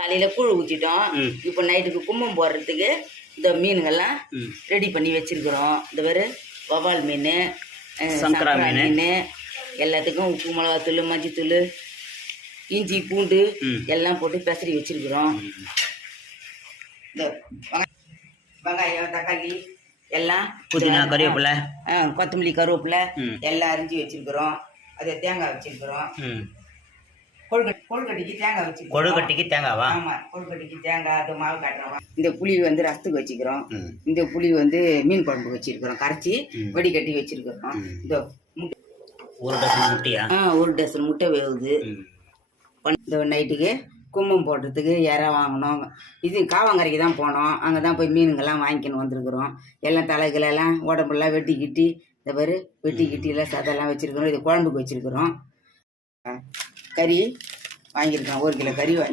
காலையில் கூழ் ஊற்றிட்டோம். இப்போ நைட்டுக்கு கும்பம் போடுறதுக்கு இந்த மீனுங்கள்லாம் ரெடி பண்ணி வச்சுருக்குறோம். இந்த பேர் வவால் மீன், சங்கரா மீன், எல்லாத்துக்கும் உப்பு மிளகாத்தூள், மஞ்சத்தூள், இஞ்சி பூண்டு எல்லாம் போட்டு பெசரி வச்சுருக்குறோம். இந்த வெங்காயம், தக்காளி எல்லாம், புதினா, கருவேப்பிலை, கொத்தமல்லி, கருவேப்பிலை எல்லாம் அரிஞ்சு வச்சுருக்குறோம். அதை தேங்காய் வச்சுருக்குறோம். கொழுக்கட்டைக்கு தேங்காய் வச்சுருக்கோம். கொழுக்கட்டைக்கு தேங்காவா? ஆமாம், கொழுக்கட்டைக்கு தேங்காய். அது மாவு காட்டுறோம். இந்த புளி வந்து ரசத்துக்கு வச்சுக்கிறோம். இந்த புளி வந்து மீன் குழம்பு வச்சுருக்கிறோம். கரைச்சி வடிகட்டி வச்சுருக்கிறோம். இந்த முட்டை, ஒரு டசன் முட்டையா? ஒரு டசன் முட்டை வேகுது. இந்த நைட்டுக்கு கும்பம் போடுறதுக்கு இறை வாங்கணும். இது காவாங்கரைக்கு தான் போனோம். அங்கே தான் போய் மீனுங்கெல்லாம் வாங்கிக்கின்னு வந்திருக்கிறோம். எல்லாம் தலைகளெல்லாம் உடம்பெல்லாம் வெட்டிக்கிட்டி, இந்த பேர் வெட்டிக்கிட்டிலாம் சதெல்லாம் வச்சுருக்கிறோம். இது குழம்புக்கு வச்சுருக்கிறோம். கறி வாங்கியிருக்கோம். 1 கிலோ கறி வாங்கி